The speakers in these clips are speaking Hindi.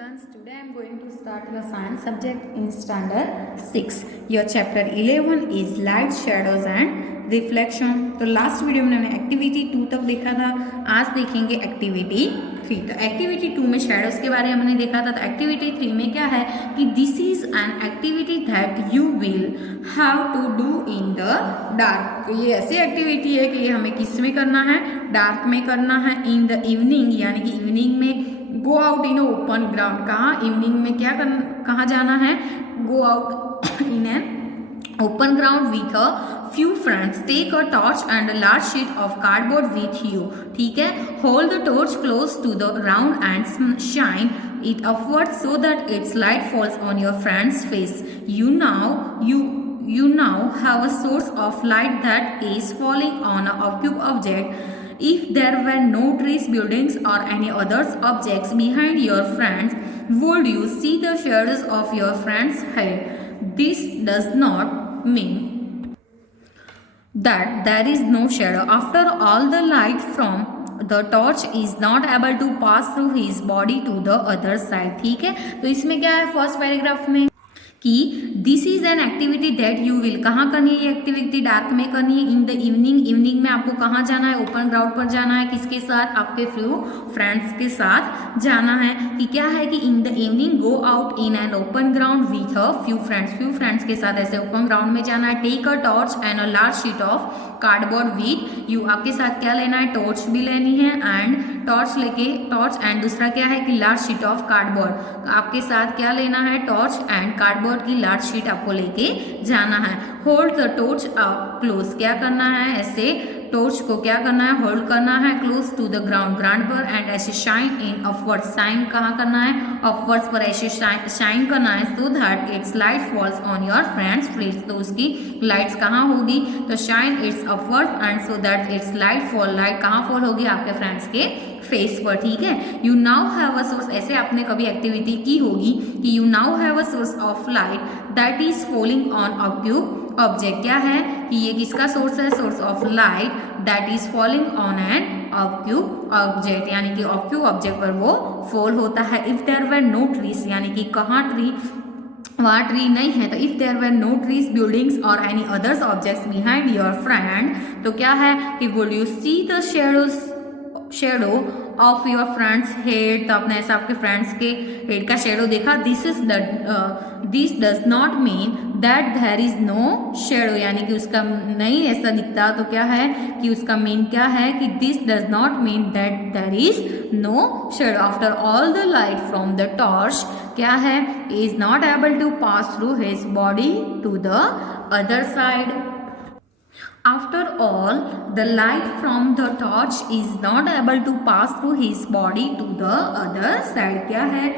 students, today I am going to start your science subject in standard 6. Your chapter 11 is light, shadows and reflection. तो लास्ट वीडियो में हमने एक्टिविटी 2 तक देखा था, आज देखेंगे एक्टिविटी 3. तो एक्टिविटी 2 में शेडोज के बारे में हमने देखा था. तो एक्टिविटी 3 में क्या है कि this is an activity that you will have to do in the dark. तो ये ऐसी एक्टिविटी है कि ये हमें किस में करना है, डार्क में करना है. इन द इवनिंग यानी कि इवनिंग में. गो आउट इन ओपन ग्राउंड, कहाँ इवनिंग में क्या कहाँ जाना है, गो out in N open ground with a few friends. Take a torch and a large sheet of cardboard with you. ठीक है, hold the torch close to the ground and shine it upwards so that its light falls on your friend's face. You now have a source of light that is falling on a cube object. If there were no trees, buildings or any other objects behind your friends, would you see the shadows of your friend's head? This does not mean that there is no shadow. After all, the light from the torch is not able to pass through his body to the other side. ठीक है, तो इसमें क्या है फर्स्ट पैराग्राफ में कि this is an activity that you will, कहाँ करनी है ये एक्टिविटी, डार्क में करनी है. इन द इवनिंग, इवनिंग में आपको कहाँ जाना है, ओपन ग्राउंड पर जाना है. किसके साथ, आपके फ्यू फ्रेंड्स के साथ जाना है. कि क्या है कि in the evening go out in an open ground with a few friends के साथ ऐसे ओपन ग्राउंड में जाना है. Take a torch and a large sheet of cardboard with you, आपके साथ क्या लेना है, टॉर्च भी लेनी है. एंड टॉर्च एंड दूसरा क्या है कि लार्ज शीट ऑफ कार्डबोर्ड, आपके साथ क्या लेना है, टॉर्च एंड कार्डबोर्ड की लार्ज शीट आपको लेके जाना है. होल्ड द टॉर्च क्लोज, क्या करना है, ऐसे टॉर्च को क्या करना है, होल्ड करना है क्लोज टू द ग्राउंड पर. एंड ऐसे शाइन इन अपवर्ड, शाइन कहाँ करना है, अपवर्ड्स पर ऐसे शाइन करना है. So that its light falls on your friends face, तो उसकी लाइट्स कहाँ होगी, तो shine it's upward and so that its light कहाँ फॉल होगी, आपके फ्रेंड्स के फेस पर. ठीक है, you now have a source, ऐसे आपने कभी एक्टिविटी की होगी कि you now have a source of light that is falling on a cube object. क्या है कि ये किसका सोर्स है, source of light that is falling on an cube object, यानी कि क्यूब ऑब्जेक्ट पर वो फॉल होता है. If there were no trees, यानी कि कहाँ ट्री, वहाँ ट्री नहीं है. तो if there were no trees, buildings और any others objects behind your friend, तो क्या है कि would you see the shadow of your friends head, तो आपने ऐसा आपके फ्रेंड्स के हेड का शेडो देखा. This does not mean that there is no shadow, यानी कि उसका नहीं ऐसा दिखता. तो क्या है कि उसका मीन क्या है कि this does not mean that there is no shadow. After all the light from the torch, क्या है, is not able to pass through his body to the other side. After all, the light from the torch is not able to pass through his body to the other side. क्या है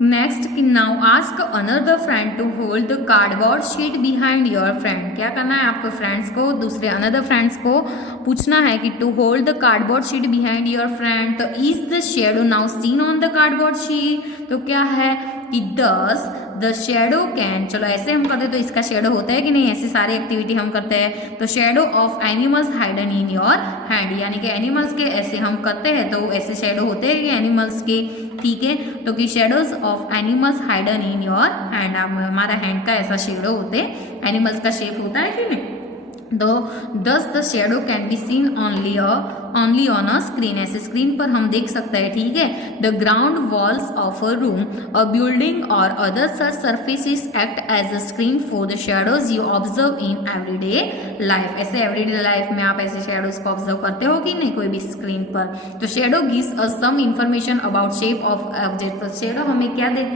नेक्स्ट कि now ask another friend to hold the cardboard sheet behind your friend. क्या करना है आपको, फ्रेंड्स को, दूसरे अनदर फ्रेंड्स को पूछना है कि to hold the cardboard sheet behind your friend. तो is the shadow now seen on the cardboard sheet, तो क्या है कि दस द शेडो कैन, चलो ऐसे हम करते हैं तो इसका शेडो होता है कि नहीं, ऐसे सारी एक्टिविटी हम करते हैं. तो shadow of animals hidden in your hand, यानी कि एनिमल्स के ऐसे हम करते हैं तो ऐसे शेडो होते हैं कि एनिमल्स के. ठीक है, तो कि shadows of animals hidden in your hand, हमारा हैंड का ऐसा शेडो होते हैं, एनिमल्स का शेप होता है कि नहीं. तो thus the shadow can be seen only on a screen, ऐसे स्क्रीन पर हम देख सकते हैं. ठीक है, the ground walls of a room, a building और other such surfaces act as a screen for the shadows you observe in everyday life. ऐसे एवरीडे लाइफ में आप ऐसे शेडोज को ऑब्जर्व करते हो कि नहीं कोई भी स्क्रीन पर. तो shadow gives us some information about shape of object. तो शेडो हमें क्या दे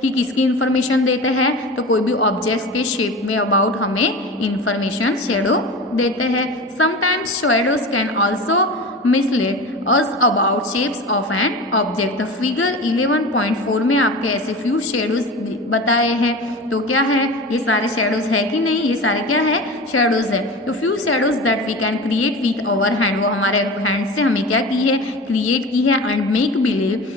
कि किसकी इंफॉर्मेशन देते हैं, तो कोई भी ऑब्जेक्ट्स के शेप में अबाउट हमें इंफॉर्मेशन शेडो देते हैं. Sometimes shadows can also mislead us about shapes of an object. तो फिगर 11.4 में आपके ऐसे फ्यू शेडोज बताए हैं. तो क्या है, ये सारे शेडोज है कि नहीं, ये सारे क्या है, शेडोज है. तो few shadows that we can create with our hand, वो हमारे हैंड से हमें क्या की है, क्रिएट की है. And make believe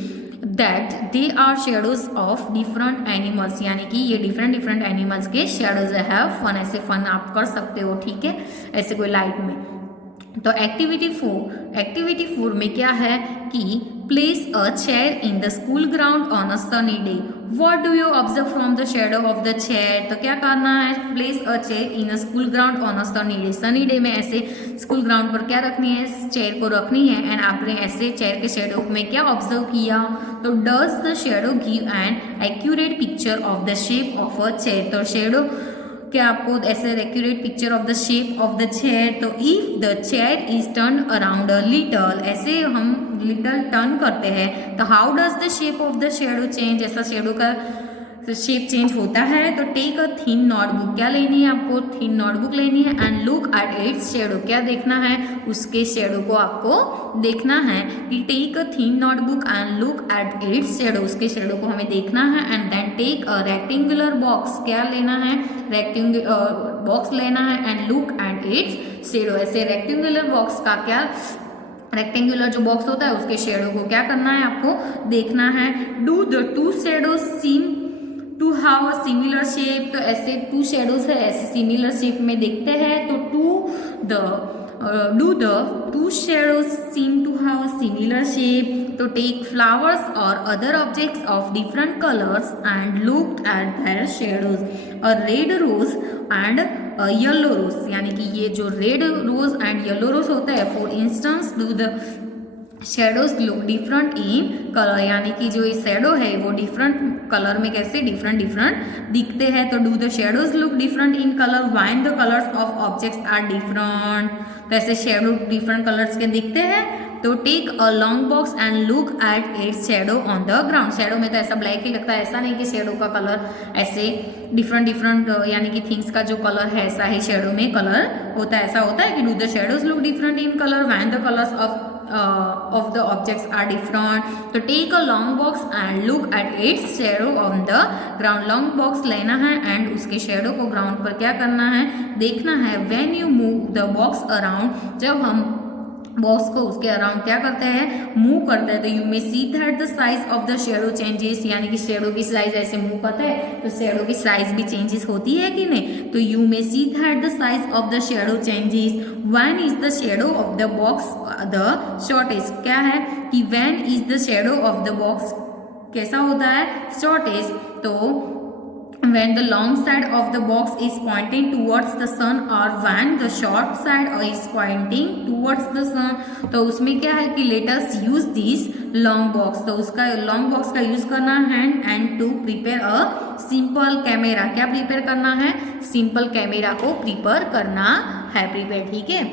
that they are shadows of different animals, यानी कि ये डिफरेंट एनिमल्स के शेडोज है. फन, ऐसे फन आप कर सकते हो. ठीक है, ऐसे कोई लाइट में. तो एक्टिविटी 4 में क्या है कि place a chair in the school ground on a sunny day. What do you observe from the shadow of the chair? तो क्या करना है, place a chair in a school ground on a sunny day. sunny day में ऐसे स्कूल ग्राउंड पर क्या रखनी है, चेयर को रखनी है, एंड आपने ऐसे चेयर के शेडो में क्या ऑब्जर्व किया, तो does the shadow give an accurate picture of the shape of a chair. तो शेडो क्या आपको ऐसे accurate picture of the shape of the chair. तो if the chair is turn around a little, ऐसे हम लिटल टर्न करते हैं, तो how does the shape of the shadow change, ऐसा शेडो का शेप चेंज होता है. तो टेक अ थिन नोटबुक, क्या लेनी है आपको, थिन नोटबुक लेनी है, and look at its shadow, क्या देखना है, उसके शेडो को आपको देखना है. कि take a thin notebook and look at its shadow, उसके शेडो को हमें देखना है. And then take a rectangular box, क्या लेना है, रेक्टेंगुलर बॉक्स लेना है, and look at its shadow. ऐसे रेक्टेंगुलर बॉक्स का क्या, रेक्टेंगुलर जो बॉक्स होता है उसके शेडो को क्या करना है, आपको देखना है. Do the two shadow seem to have a similar shape, तो ऐसे टू शेडोज है, ऐसे सिमिलर शेप में देखते हैं. तो do the two shadows seem to have a similar shape. तो टेक फ्लावर्स और other objects of different colours and look at their shadows. A red rose and yellow rose, यानी कि ये जो red rose and yellow rose होता है, for instance do the shadows look different in colour, यानी कि जो ये शेडो है वो डिफरेंट कलर में कैसे डिफरेंट दिखते हैं. तो do the shadows look different in colour when the colours of objects are different. तो ऐसे शेडो डिफरेंट कलर्स के दिखते हैं. तो take a long box and look at its shadow on the ground. Shadow में तो ऐसा ब्लैक ही लगता है, ऐसा नहीं कि शेडो का कलर ऐसे डिफरेंट यानी कि थिंग्स का जो कलर है ऐसा ही शेडो में कलर होता है. ऐसा होता है कि do the shadows look different in colour when the colours of the objects are different. तो take a long box and look at its shadow on the ground. long box लेना है एंड उसके शेडो को ग्राउंड पर क्या करना है, देखना है. when you move the box around, जब हम बॉक्स को उसके अराउंड क्या करते हैं, मूव करते हैं, तो you may see that the size of the shadow changes, यानी कि शेडो की साइज ऐसे मूव करते हैं तो शेडो की साइज भी चेंजेस होती है कि नहीं. तो you may see that the size of the shadow changes when is the shadow of the box the shortest. क्या है कि when is the shadow of the box कैसा होता है, शॉर्टेस्ट. तो when the long side of the box is pointing towards the sun or when the short side is pointing towards the sun. तो उसमें क्या है कि let us use this long box. तो उसका long box का यूज करना है and to prepare a simple camera. क्या प्रिपेयर करना है, सिंपल कैमरा को प्रिपेयर करना है, प्रिपेयर. ठीक है.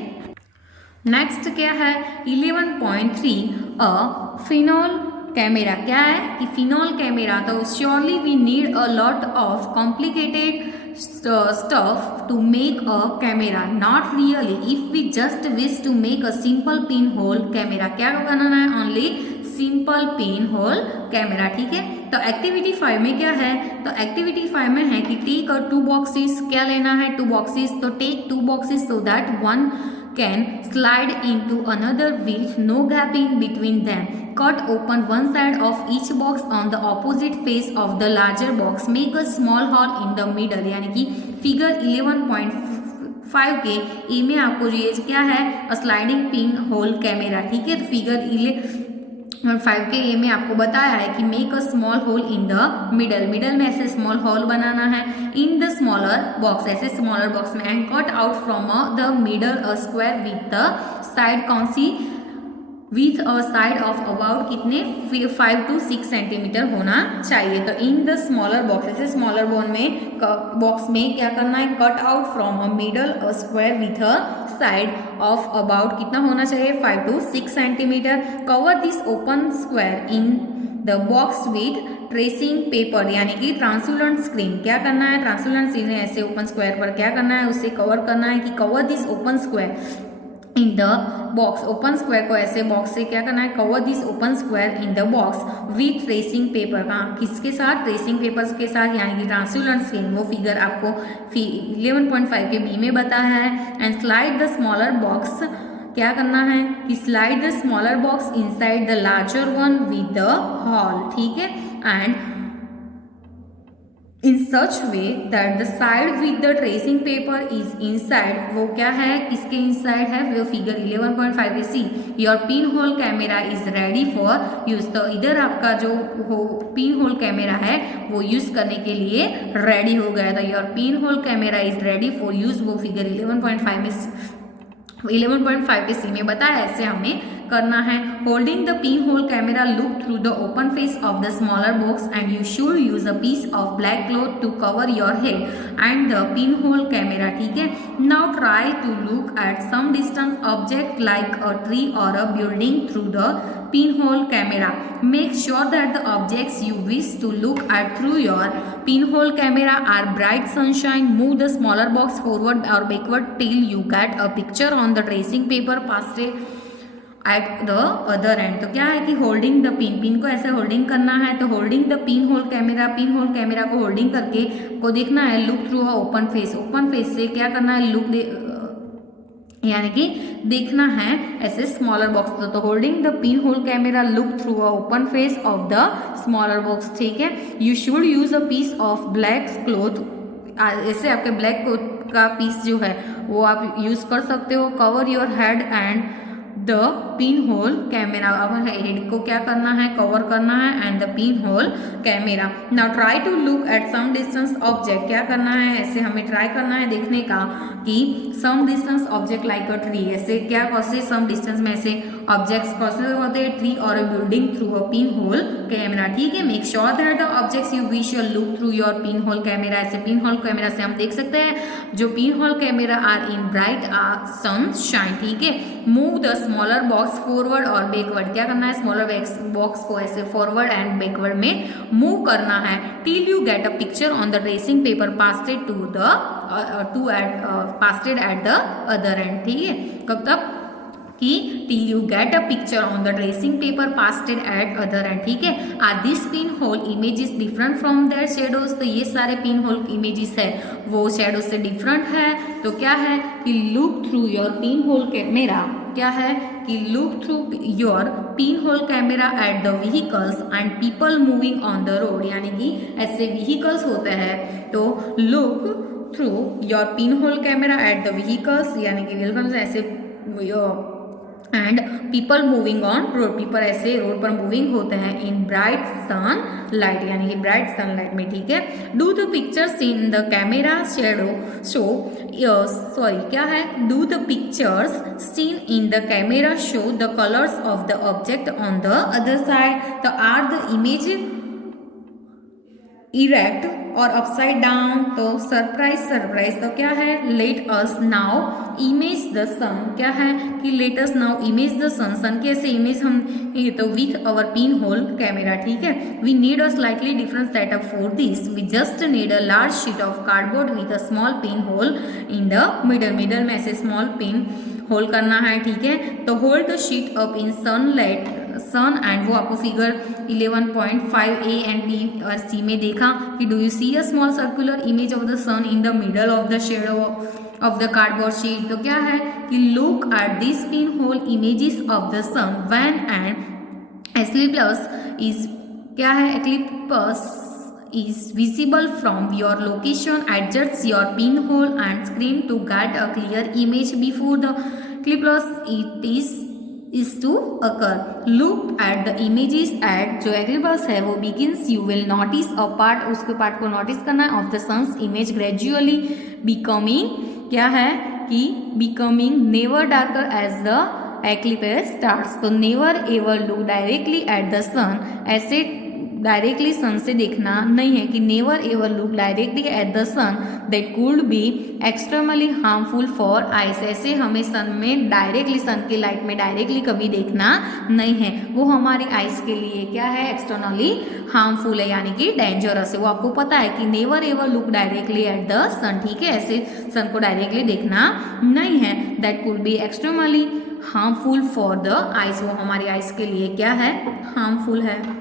नेक्स्ट क्या है 11.3 अ फिनोल कैमरा. क्या है कि फिनोल कैमरा. तो surely we need a lot of complicated stuff to make a camera. Not really. If we just wish to make a simple pinhole camera. क्या बनाना है, only simple pin hole camera. ठीक है. तो एक्टिविटी 5 में क्या है, तो एक्टिविटी 5 में है कि टेक और 2 बॉक्सेस. क्या लेना है, 2 बॉक्सेस. तो take 2 boxes so that one can slide into another with no gapping between them. Cut open one side of each box on the opposite face of the larger box. Make a small hole in the middle. यानी कि फिगर 11.5 के ए में आपको ये क्या है, स्लाइडिंग पिन होल कैमरा. ठीक है. तो फिगर 11.5 के ए में आपको बताया है कि make a small hole in the middle. Middle में ऐसे स्मॉल होल बनाना है इन द स्मॉलर बॉक्स, ऐसे स्मॉलर बॉक्स में. And cut out from the middle a square with the side कौन सी, with a side of about कितने 5 to 6 सेंटीमीटर होना चाहिए. तो इन द स्मॉलर बॉक्स, ऐसे स्मॉलर बॉक्स में क्या करना है, cut out from a middle a square with a side of about कितना होना चाहिए 5 to 6 centimetre. Cover this open square in the box with tracing paper, यानी कि ट्रांसपेरेंट स्क्रीन. क्या करना है, ट्रांसपेरेंट स्क्रीन ऐसे ओपन स्क्वायर पर क्या करना है, उससे कवर करना है. कि cover this open square in the box. Open square को ऐसे बॉक्स से क्या करना है, cover this open square in the box with tracing paper. का किसके साथ, ट्रेसिंग पेपर्स के साथ, यानी कि ट्रांसपेरेंट स्क्रीन. वो फिगर आपको 11.5 के बी में बताया है. And slide the smaller box. क्या करना है कि slide the smaller box inside the larger one with the hole. ठीक है. And in such way that the side with the tracing paper is inside, वो क्या है, किसके इनसाइड है, वो figure 11.5 C. Your pin whole camera is ready for use, तो इधर आपका जो पिन होल कैमरा है वो यूज करने के लिए रेडी हो गया था। Your pin whole camera is ready for use, वो फिगर 11.5 के सी में बताया, ऐसे हमें करना है। Holding the pin whole camera, look through the open face of the smaller box and you should use a piece of black cloth to cover your head and the pin whole camera, ठीक है। Now try to look at some distance object like a tree और अ building through the pinhole camera. Make sure that the objects you wish to look at through your pinhole camera are bright sunshine. Move the smaller box forward or backward till you get a picture on the tracing paper pasted at the other end. तो क्या है कि होल्डिंग द पिन को ऐसे होल्डिंग करना है, तो holding the pin hole camera को होल्डिंग करके को देखना है लुक थ्रू ओपन फेस से क्या करना है, लुक यानी कि देखना है ऐसे स्मॉलर बॉक्स। तो holding the pin whole camera, look through a open face of the smaller box, ठीक है। You should use a piece of black cloth, ऐसे आपके ब्लैक क्लॉथ का पीस जो है वो आप यूज कर सकते हो। Cover your head and the pin whole camera, अब हेड को क्या करना है, कवर करना है, and the pin whole camera. Now try to look at some distance object, क्या करना है, ऐसे हमें ट्राई करना है देखने का कि some distance object like a tree, ऐसे क्या कौसे सम डिस्टेंस में ऐसे ऑब्जेक्ट्स कौसे होते हैं, ट्री और building through a pin whole camera, ठीक है। Make sure that the objects you wish your look through your pin whole camera, ऐसे पिन होल कैमरा से हम देख सकते हैं जो pin whole camera are in bright sunshine, ठीक है। Move the smaller box forward और बैकवर्ड, क्या करना है, स्मॉलर बॉक्स को ऐसे फॉरवर्ड एंड बैकवर्ड में मूव करना है till you get a picture on the tracing paper pasted at the other end, ठीक है। कब तक कि till you get a picture on the tracing paper pasted at other end, ठीक है। Are this pin hole images different from their shadows, तो ये सारे पिन होल इमेजेस है वो शेडो से डिफरेंट है। तो क्या है कि look through your pin hole camera, क्या है कि look through your pin hole camera at the vehicles and people moving on the road, यानी कि ऐसे व्हीकल्स होते हैं तो look through your pin hole camera at the vehicles, यानी कि व्हीकल्स ऐसे and people moving on road, people ऐसे रोड पर मूविंग होते हैं इन ब्राइट सन लाइट, यानी कि ब्राइट सनलाइट में, ठीक है। Do the pictures in the camera shadow show, क्या है, do the pictures seen in the camera show the colours of the object on the other side, तो आर द इमेज इरेक्ट और अपसाइड डाउन, तो सरप्राइज, तो क्या है, let us now image the sun, क्या है कि let us now image the sun कैसे इमेज हम, ये तो with our pin hole camera, ठीक है। We need a slightly different setup for this, we just need a large sheet of cardboard with a small pin hole in the middle में ऐसे स्मॉल पिन होल करना है, ठीक है। तो hold the sheet up in sun and वो आपको फिगर 11.5 ए एंड बी और सी में देखा कि do you see a small circular image of the sun in the middle of the shadow of the cardboard sheet, तो क्या है कि look at this pin hole images of the sun when and eclipse is, क्या है, eclipse is visible from your location, adjust your pinhole and screen to get a clear image before the eclipse is to occur. Look at the images at जो eclipse है वो begins, you will notice a part, उसके पार्ट को नोटिस करना है, of the sun's image gradually becoming, क्या है कि becoming never darker as the eclipse starts, तो never ever look directly at the sun, ऐसे डायरेक्टली सन से देखना नहीं है कि never ever look directly at the sun, that could be extremely harmful for eyes, ऐसे हमें सन में डायरेक्टली, सन की लाइट में डायरेक्टली कभी देखना नहीं है, वो हमारी आइस के लिए क्या है, एक्सटर्नली हार्मफुल है, यानी कि डेंजरस है। वो आपको पता है कि never ever look directly at the sun, ठीक है, ऐसे सन को डायरेक्टली देखना नहीं है, that could be extremely harmful for the eyes, वो हमारी आइस के लिए क्या है, हार्मफुल है।